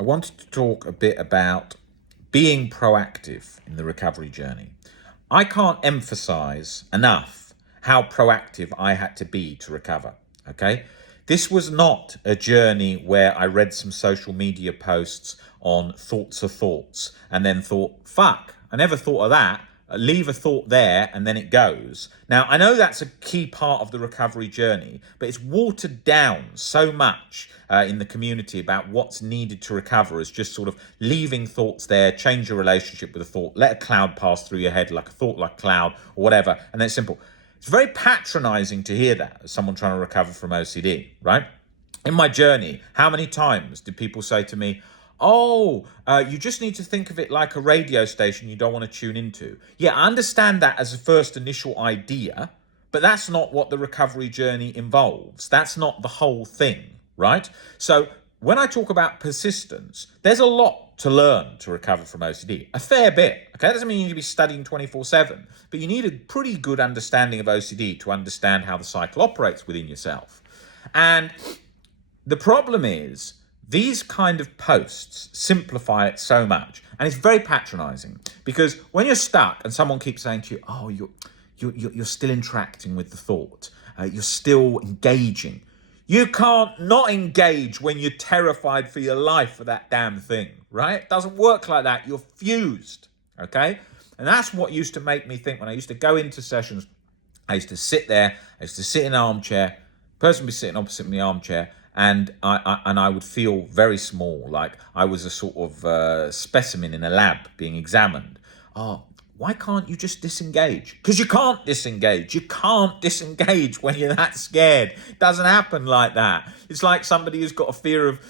I wanted to talk a bit about being proactive in the recovery journey. I can't emphasize enough how proactive I had to be to recover. Okay. This was not a journey where I read some social media posts on thoughts of thoughts and then thought, fuck, I never thought of that. Leave a thought there and then it goes. Now, I know that's a key part of the recovery journey, but it's watered down so much in the community about what's needed to recover as just sort of leaving thoughts there, change your relationship with a thought, let a cloud pass through your head like a thought like a cloud or whatever, and then it's simple. It's very patronizing to hear that as someone trying to recover from OCD, right? In my journey, how many times did people say to me, you just need to think of it like a radio station you don't want to tune into. Yeah, I understand that as a first initial idea, but that's not what the recovery journey involves. That's not the whole thing, right? So when I talk about persistence, there's a lot to learn to recover from OCD. A fair bit, okay? That doesn't mean you need to be studying 24/7, but you need a pretty good understanding of OCD to understand how the cycle operates within yourself. And the problem is, these kind of posts simplify it so much, and it's very patronizing because when you're stuck and someone keeps saying to you, you're still interacting with the thought, you're still engaging. You can't not engage when you're terrified for your life for that damn thing, right? It doesn't work like that. You're fused, okay? And that's what used to make me think when I used to go into sessions. I used to sit there, I used to sit in an armchair, person would be sitting opposite me in the armchair, and I would feel very small, like I was a sort of specimen in a lab being examined. Oh, why can't you just disengage? Because you can't disengage. You can't disengage when you're that scared. It doesn't happen like that. It's like somebody who's got a fear of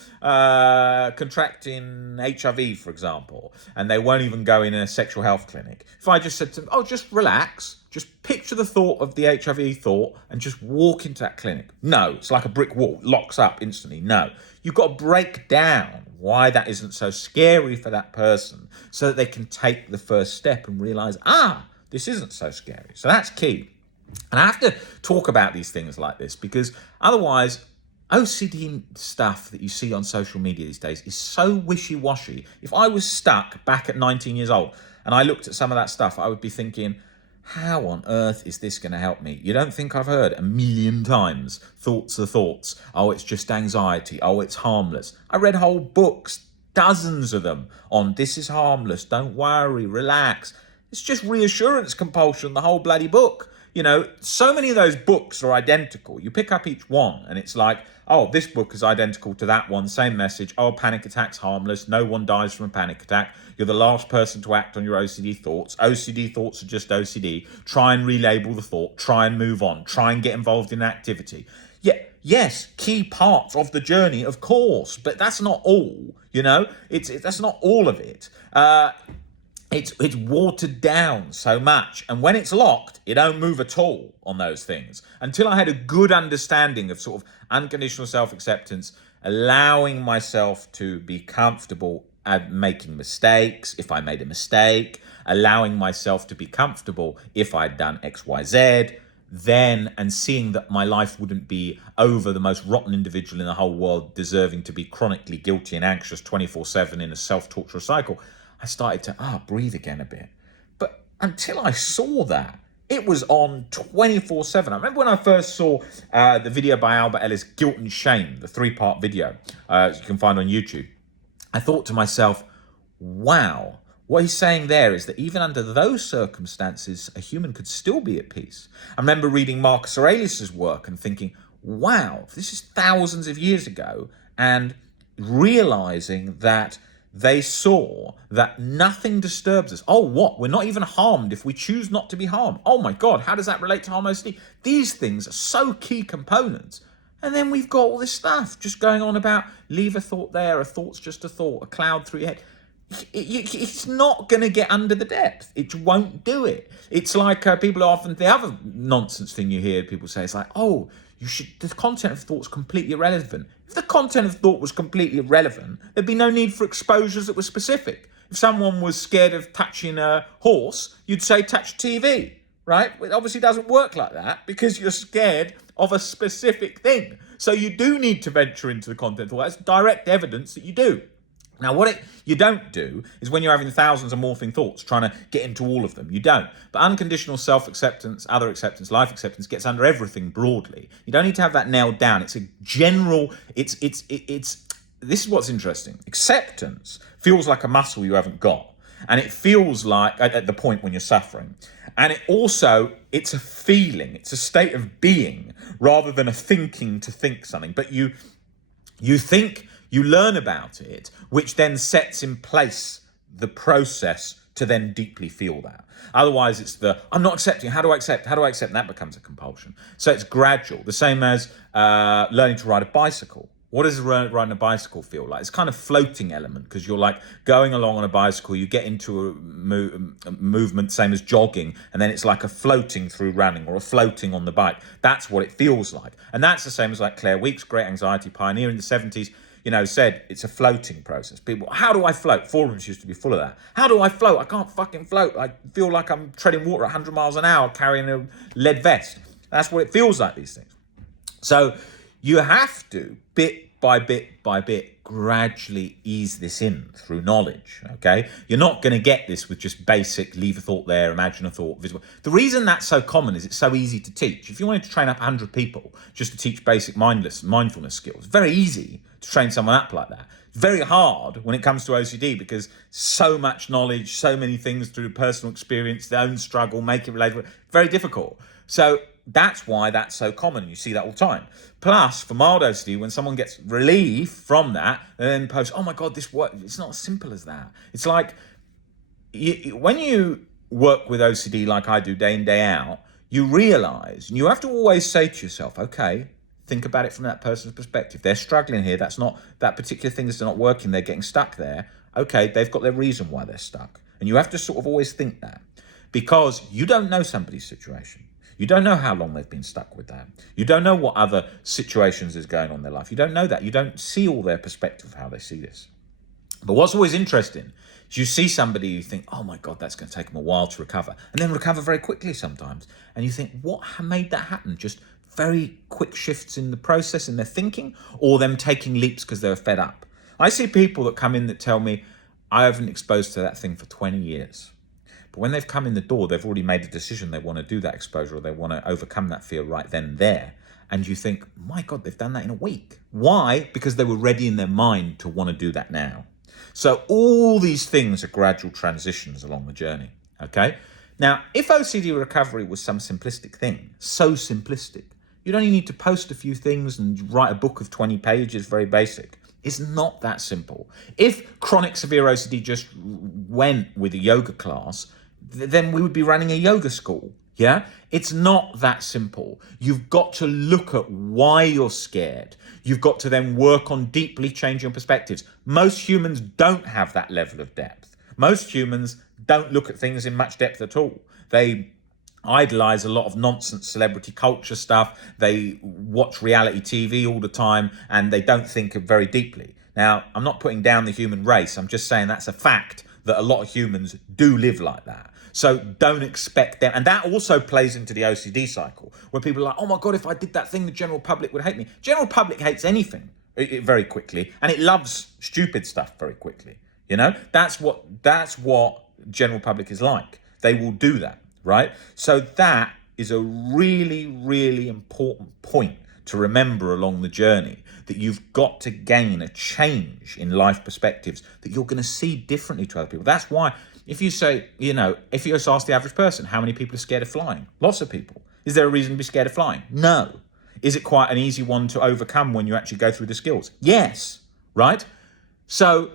contracting HIV, for example, and they won't even go in a sexual health clinic. If I just said to them, just relax, just picture the thought of the HIV thought and just walk into that clinic. No, it's like a brick wall, locks up instantly. No, you've got to break down why that isn't so scary for that person so that they can take the first step and realize, this isn't so scary. So that's key. And I have to talk about these things like this because otherwise OCD stuff that you see on social media these days is so wishy-washy. If I was stuck back at 19 years old and I looked at some of that stuff, I would be thinking, how on earth is this going to help me? You don't think I've heard a million times thoughts are thoughts. Oh, it's just anxiety. Oh, it's harmless. I read whole books, dozens of them, on this is harmless. Don't worry, relax. It's just reassurance compulsion, the whole bloody book. You know, so many of those books are identical. You pick up each one and it's like, this book is identical to that one, same message. Oh, panic attack's harmless. No one dies from a panic attack. You're the last person to act on your OCD thoughts. OCD thoughts are just OCD. Try and relabel the thought. Try and move on. Try and get involved in activity. Yeah, yes, key parts of the journey, of course, but that's not all, you know? That's not all of it. It's watered down so much. And when it's locked, it don't move at all on those things. Until I had a good understanding of sort of unconditional self-acceptance, allowing myself to be comfortable at making mistakes, if I made a mistake, allowing myself to be comfortable if I'd done X, Y, Z, then, and seeing that my life wouldn't be over the most rotten individual in the whole world deserving to be chronically guilty and anxious 24/7 in a self-torture cycle, I started to breathe again a bit. But until I saw that, it was on 24/7. I remember when I first saw the video by Albert Ellis, Guilt and Shame, the 3-part video you can find on YouTube. I thought to myself, wow, what he's saying there is that even under those circumstances, a human could still be at peace. I remember reading Marcus Aurelius's work and thinking, wow, this is thousands of years ago, and realizing that they saw that nothing disturbs us. Oh, what? We're not even harmed if we choose not to be harmed. Oh my God, how does that relate to harmony? These things are so key components. And then we've got all this stuff just going on about leave a thought there, a thought's just a thought, a cloud through your head. It's not going to get under the depth. It won't do it. It's like people often, the other nonsense thing you hear people say is like, the content of thought's completely irrelevant. If the content of thought was completely irrelevant, there'd be no need for exposures that were specific. If someone was scared of touching a horse, you'd say touch TV, right? It obviously doesn't work like that because you're scared of a specific thing. So you do need to venture into the content. Well, that's direct evidence that you do. Now, what you don't do is when you're having thousands of morphing thoughts, trying to get into all of them. You don't. But unconditional self-acceptance, other acceptance, life acceptance gets under everything broadly. You don't need to have that nailed down. It's a general. It's. This is what's interesting. Acceptance feels like a muscle you haven't got, and it feels like at the point when you're suffering, and it's a feeling. It's a state of being rather than a thinking to think something. But you think. You learn about it, which then sets in place the process to then deeply feel that. Otherwise, it's I'm not accepting. How do I accept? How do I accept? And that becomes a compulsion. So it's gradual. The same as learning to ride a bicycle. What does riding a bicycle feel like? It's kind of floating element because you're like going along on a bicycle. You get into a movement, same as jogging, and then it's like a floating through running or a floating on the bike. That's what it feels like. And that's the same as like Claire Weekes, great anxiety pioneer in the 70s, said it's a floating process. People, how do I float? Forums used to be full of that. How do I float? I can't fucking float. I feel like I'm treading water at 100 miles an hour carrying a lead vest. That's what it feels like, these things. So you have to, bit by bit, gradually ease this in through knowledge, okay? You're not going to get this with just basic leave a thought there, imagine a thought, visible. The reason that's so common is it's so easy to teach. If you wanted to train up 100 people just to teach basic mindfulness skills, very easy to train someone up like that. Very hard when it comes to OCD because so much knowledge, so many things through personal experience, their own struggle, make it relatable, very difficult. So that's why that's so common. You see that all the time. Plus, for mild OCD, when someone gets relief from that, they then post, oh my God, this work. It's not as simple as that. It's like when you work with OCD like I do day in, day out, you realize, and you have to always say to yourself, okay, think about it from that person's perspective. They're struggling here. That's not, that particular thing is not working. They're getting stuck there. Okay, they've got their reason why they're stuck. And you have to sort of always think that because you don't know somebody's situation. You don't know how long they've been stuck with that. You don't know what other situations is going on in their life. You don't know that. You don't see all their perspective of how they see this. But what's always interesting is you see somebody, you think, oh my God, that's going to take them a while to recover. And then recover very quickly sometimes. And you think, what made that happen? Just very quick shifts in the process, in their thinking, or them taking leaps because they were fed up. I see people that come in that tell me, I haven't exposed to that thing for 20 years. But when they've come in the door, they've already made a decision. They want to do that exposure or they want to overcome that fear right then and there. And you think, my God, they've done that in a week. Why? Because they were ready in their mind to want to do that now. So all these things are gradual transitions along the journey, okay? Now, if OCD recovery was some simplistic thing, so simplistic, you'd only need to post a few things and write a book of 20 pages, very basic. It's not that simple. If chronic severe OCD just went with a yoga class, then we would be running a yoga school, yeah? It's not that simple. You've got to look at why you're scared. You've got to then work on deeply changing your perspectives. Most humans don't have that level of depth. Most humans don't look at things in much depth at all. They idolize a lot of nonsense celebrity culture stuff. They watch reality TV all the time and they don't think very deeply. Now, I'm not putting down the human race. I'm just saying that's a fact that a lot of humans do live like that. So don't expect them. And that also plays into the OCD cycle where people are like, oh my God, if I did that thing, the general public would hate me. General public hates anything very quickly and it loves stupid stuff very quickly. That's what general public is like. They will do that. Right? So that is a really, really important point to remember along the journey, that you've got to gain a change in life perspectives that you're going to see differently to other people. That's why if you say, if you just ask the average person, how many people are scared of flying? Lots of people. Is there a reason to be scared of flying? No. Is it quite an easy one to overcome when you actually go through the skills? Yes. Right? So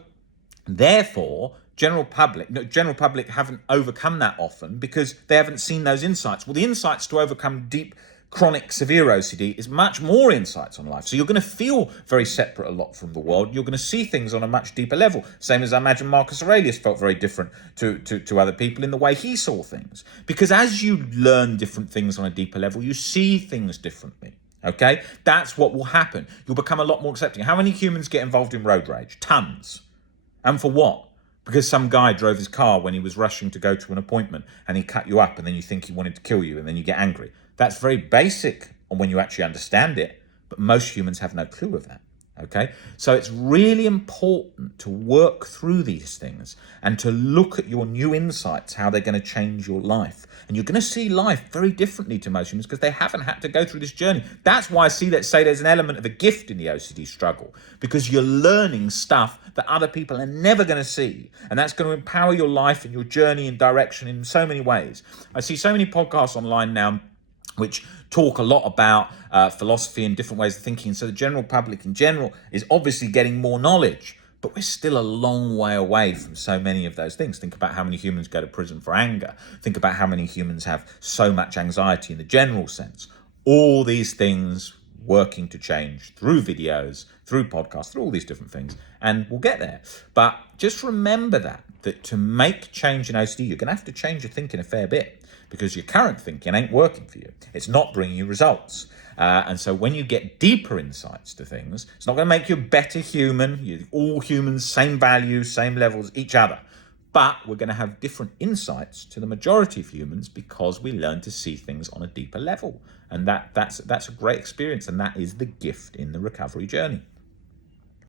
therefore, general public haven't overcome that often because they haven't seen those insights. Well, the insights to overcome deep, chronic, severe OCD is much more insights on life. So you're going to feel very separate a lot from the world. You're going to see things on a much deeper level. Same as I imagine Marcus Aurelius felt very different to other people in the way he saw things. Because as you learn different things on a deeper level, you see things differently. Okay? That's what will happen. You'll become a lot more accepting. How many humans get involved in road rage? Tons. And for what? Because some guy drove his car when he was rushing to go to an appointment and he cut you up and then you think he wanted to kill you and then you get angry. That's very basic when you actually understand it, but most humans have no clue of that. Okay, so it's really important to work through these things and to look at your new insights, how they're going to change your life. And you're going to see life very differently to most humans because they haven't had to go through this journey. That's why I say there's an element of a gift in the OCD struggle, because you're learning stuff that other people are never going to see. And that's going to empower your life and your journey and direction in so many ways. I see so many podcasts online now which talk a lot about philosophy and different ways of thinking. So the general public in general is obviously getting more knowledge, but we're still a long way away from so many of those things. Think about how many humans go to prison for anger. Think about how many humans have so much anxiety in the general sense. All these things working to change through videos, through podcasts, through all these different things, and we'll get there. But just remember that to make change in OCD, you're going to have to change your thinking a fair bit, because your current thinking ain't working for you. It's not bringing you results. And so when you get deeper insights to things, it's not going to make you a better human. You're all humans, same values, same levels, each other. But we're going to have different insights to the majority of humans because we learn to see things on a deeper level. And that's a great experience. And that is the gift in the recovery journey.